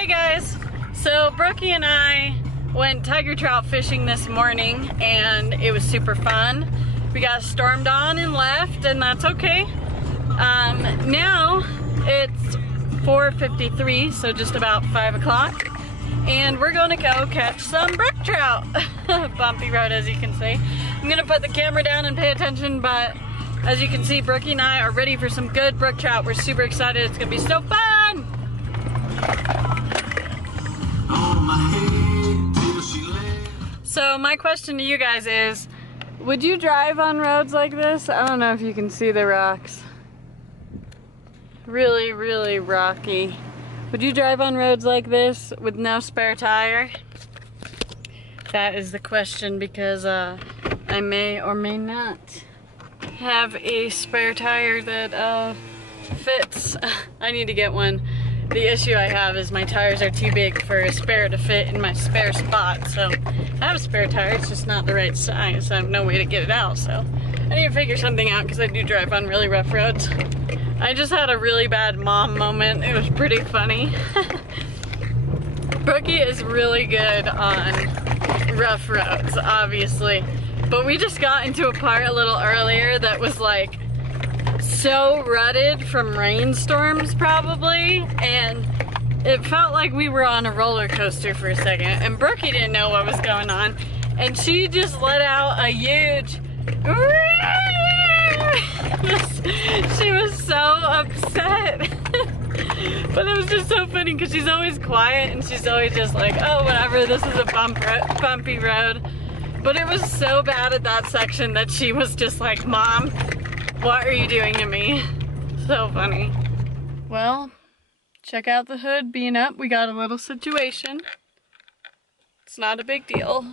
Hey guys, so Brookie and I went tiger trout fishing this morning and it was super fun. We got stormed on and left, and that's okay. Now it's 4:53, so just about 5 o'clock, and we're gonna go catch some brook trout. Bumpy road, as you can see. I'm gonna put the camera down and pay attention, but as you can see, Brookie and I are ready for some good brook trout. We're super excited. It's gonna be so fun! So my question to you guys is, would you drive on roads like this? I don't know if you can see the rocks. Really, really rocky. Would you drive on roads like this with no spare tire? That is the question, because I may or may not have a spare tire that fits. I need to get one. The issue I have is my tires are too big for a spare to fit in my spare spot. So I have a spare tire, it's just not the right size. I have no way to get it out, so I need to figure something out, because I do drive on really rough roads. I just had a really bad mom moment. It was pretty funny. Brookie is really good on rough roads, obviously. But we just got into a part a little earlier that was like so rutted from rainstorms probably, and it felt like we were on a roller coaster for a second, and Brookie didn't know what was going on, and she just let out a huge she was so upset. But it was just so funny because she's always quiet and she's always just like, oh whatever, this is a bumpy road. But it was so bad at that section that she was just like, Mom, what are you doing to me? So funny. Well, check out the hood being up. We got a little situation. It's not a big deal.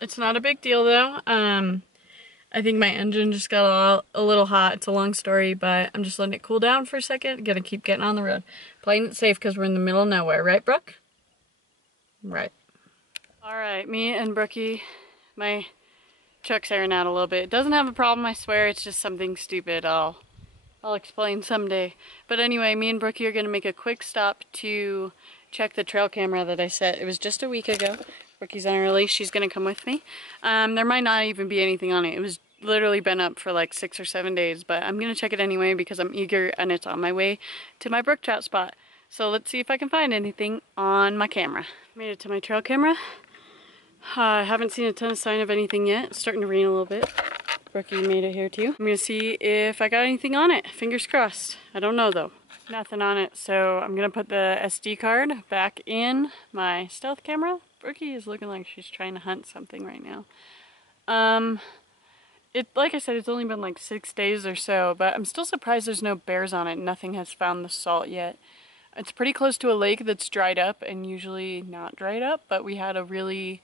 It's not a big deal though. I think my engine just got a little hot. It's a long story, but I'm just letting it cool down for a second. Gonna keep getting on the road. Playing it safe because we're in the middle of nowhere, right, Brooke? Right. All right, me and Brookie, my truck's airing out a little bit. It doesn't have a problem, I swear. It's just something stupid. I'll explain someday. But anyway, me and Brookie are gonna make a quick stop to check the trail camera that I set. It was just a week ago. Brookie's on her leash. She's gonna come with me. There might not even be anything on it. It was literally been up for like 6 or 7 days, but I'm gonna check it anyway because I'm eager and it's on my way to my brook trout spot. So let's see if I can find anything on my camera. Made it to my trail camera. I haven't seen a ton of sign of anything yet. It's starting to rain a little bit. Brookie made it here too. I'm gonna see if I got anything on it. Fingers crossed. I don't know though. Nothing on it, so I'm gonna put the SD card back in my stealth camera. Brookie is looking like she's trying to hunt something right now. Like I said, it's only been like 6 days or so, but I'm still surprised there's no bears on it. Nothing has found the salt yet. It's pretty close to a lake that's dried up and usually not dried up, but we had a really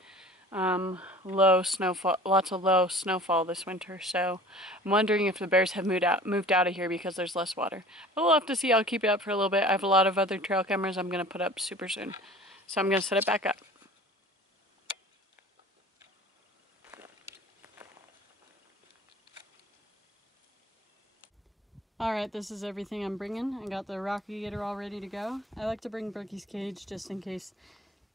low snowfall, lots of low snowfall this winter, so I'm wondering if the bears have moved out of here because there's less water. But we'll have to see. I'll keep it up for a little bit. I have a lot of other trail cameras I'm going to put up super soon, so I'm going to set it back up. Alright, this is everything I'm bringing. I got the Rockagator all ready to go. I like to bring Brookie's cage just in case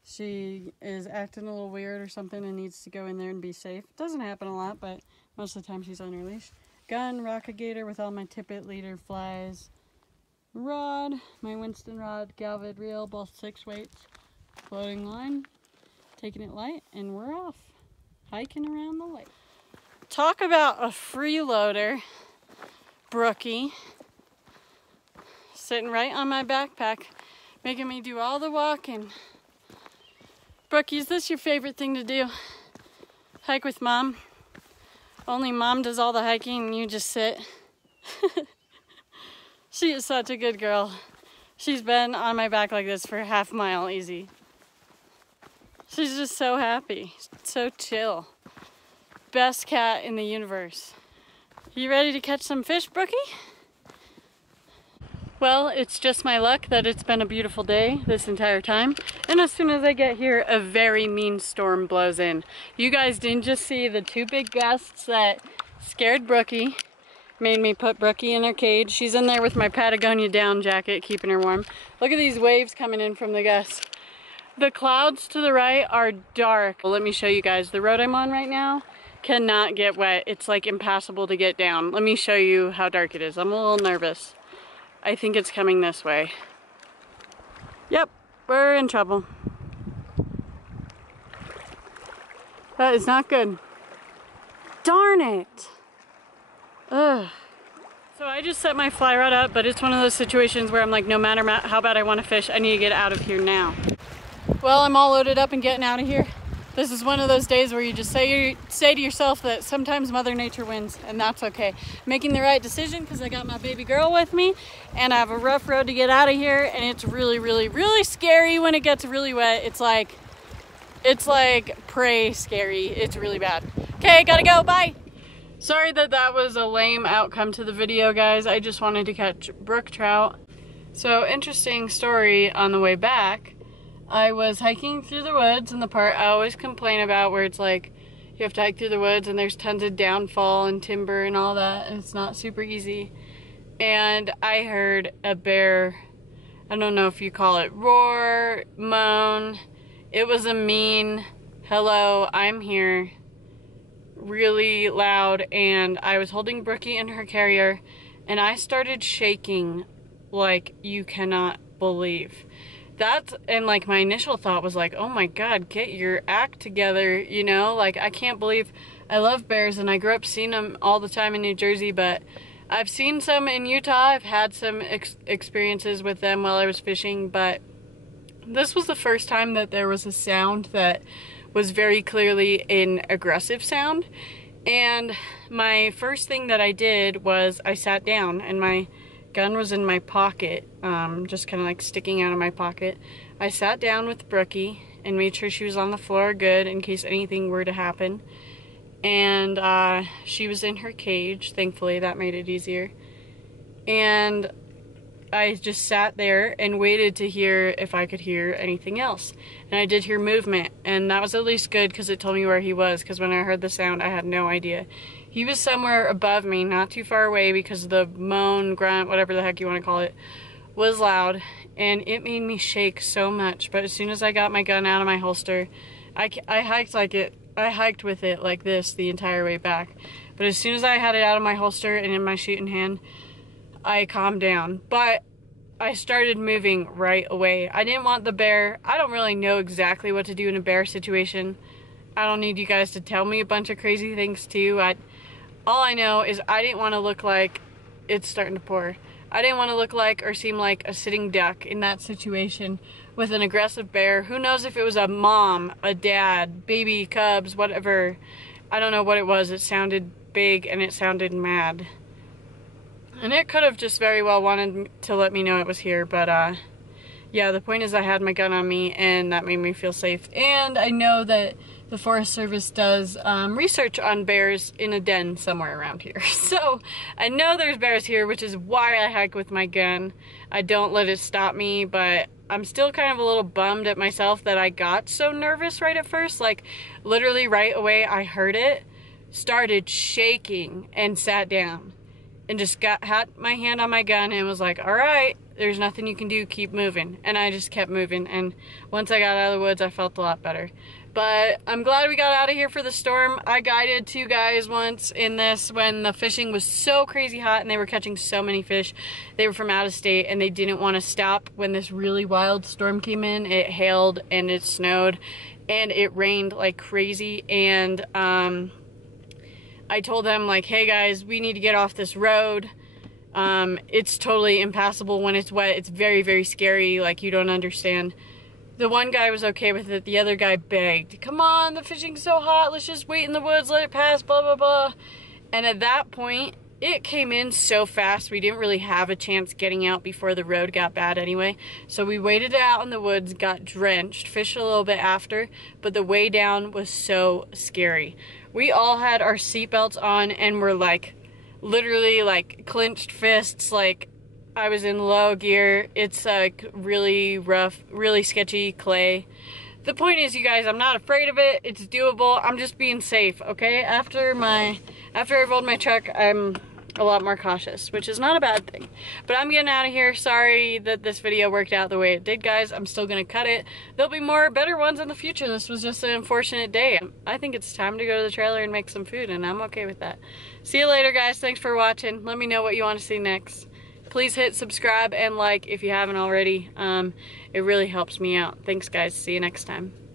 she is acting a little weird or something and needs to go in there and be safe. It doesn't happen a lot, but most of the time she's on her leash. Gun, Rockagator with all my tippet, leader, flies, rod, my Winston rod, Galvan reel, both 6 weights, floating line, taking it light, and we're off, hiking around the lake. Talk about a freeloader. Brookie, sitting right on my backpack, making me do all the walking. Brookie, is this your favorite thing to do? Hike with Mom? Only Mom does all the hiking and you just sit. She is such a good girl. She's been on my back like this for half a mile easy. She's just so happy, so chill. Best cat in the universe. You ready to catch some fish, Brookie? Well, it's just my luck that it's been a beautiful day this entire time. And as soon as I get here, a very mean storm blows in. You guys didn't just see the 2 big gusts that scared Brookie. Made me put Brookie in her cage. She's in there with my Patagonia down jacket, keeping her warm. Look at these waves coming in from the gust. The clouds to the right are dark. Well, let me show you guys. The road I'm on right now cannot get wet. It's like impassable to get down. Let me show you how dark it is. I'm a little nervous. I think it's coming this way. Yep, we're in trouble. That is not good. Darn it. Ugh. So I just set my fly rod up, but it's one of those situations where I'm like, no matter how bad I want to fish, I need to get out of here now. Well, I'm all loaded up and getting out of here. This is one of those days where you just say to yourself that sometimes Mother Nature wins, and that's okay. Making the right decision because I got my baby girl with me, and I have a rough road to get out of here, and it's really, really, really scary when it gets really wet. It's like prey scary. It's really bad. Okay, gotta go, bye. Sorry that was a lame outcome to the video, guys. I just wanted to catch brook trout. So, interesting story on the way back. I was hiking through the woods in the part I always complain about, where it's like you have to hike through the woods and there's tons of downfall and timber and all that, and it's not super easy. And I heard a bear, I don't know if you call it roar, moan. It was a mean hello, I'm here, really loud, and I was holding Brookie in her carrier and I started shaking like you cannot believe. And like my initial thought was like, oh my God, get your act together, you know? Like, I can't believe, I love bears and I grew up seeing them all the time in New Jersey, but I've seen some in Utah. I've had some experiences with them while I was fishing, but this was the first time that there was a sound that was very clearly an aggressive sound. And my first thing that I did was I sat down, and my gun was in my pocket, just kind of like sticking out of my pocket. I sat down with Brookie and made sure she was on the floor good in case anything were to happen. And she was in her cage, thankfully. That made it easier. And I just sat there and waited to hear if I could hear anything else. And I did hear movement, and that was at least good because it told me where he was, because when I heard the sound I had no idea. He was somewhere above me, not too far away, because the moan, grunt, whatever the heck you want to call it, was loud, and it made me shake so much. But as soon as I got my gun out of my holster, I hiked with it like this the entire way back. But as soon as I had it out of my holster and in my shooting hand, I calmed down. But I started moving right away. I didn't want the bear. I don't really know exactly what to do in a bear situation. I don't need you guys to tell me a bunch of crazy things too. All I know is I didn't want to look like, it's starting to pour. I didn't want to look like or seem like a sitting duck in that situation with an aggressive bear. Who knows if it was a mom, a dad, baby cubs, whatever. I don't know what it was. It sounded big and it sounded mad. And it could have just very well wanted to let me know it was here, but yeah, the point is I had my gun on me, and that made me feel safe. And I know that the Forest Service does research on bears in a den somewhere around here. So I know there's bears here, which is why I hike with my gun. I don't let it stop me, but I'm still kind of a little bummed at myself that I got so nervous right at first. Like, literally right away I heard it, started shaking, and sat down. And just had my hand on my gun and was like, all right, there's nothing you can do, keep moving. And I just kept moving, and once I got out of the woods I felt a lot better. But I'm glad we got out of here for the storm. I guided 2 guys once in this when the fishing was so crazy hot and they were catching so many fish. They were from out of state and they didn't want to stop when this really wild storm came in. It hailed and it snowed and it rained like crazy, and I told them, like, hey guys, we need to get off this road. It's totally impassable when it's wet. It's very, very scary, like you don't understand. The one guy was okay with it. The other guy begged, come on, the fishing's so hot, let's just wait in the woods, let it pass, blah, blah, blah. And at that point, it came in so fast, we didn't really have a chance getting out before the road got bad anyway. So we waited out in the woods, got drenched, fished a little bit after, but the way down was so scary. We all had our seatbelts on and were like, literally like clenched fists, like I was in low gear. It's like really rough, really sketchy clay. The point is, you guys, I'm not afraid of it. It's doable. I'm just being safe, okay? After I rolled my truck, I'm a lot more cautious, which is not a bad thing. But I'm getting out of here. Sorry that this video worked out the way it did, guys. I'm still gonna cut it. There'll be more better ones in the future. This was just an unfortunate day. I think it's time to go to the trailer and make some food, and I'm okay with that. See you later, guys. Thanks for watching. Let me know what you want to see next. Please hit subscribe and like if you haven't already. It really helps me out. Thanks, guys. See you next time.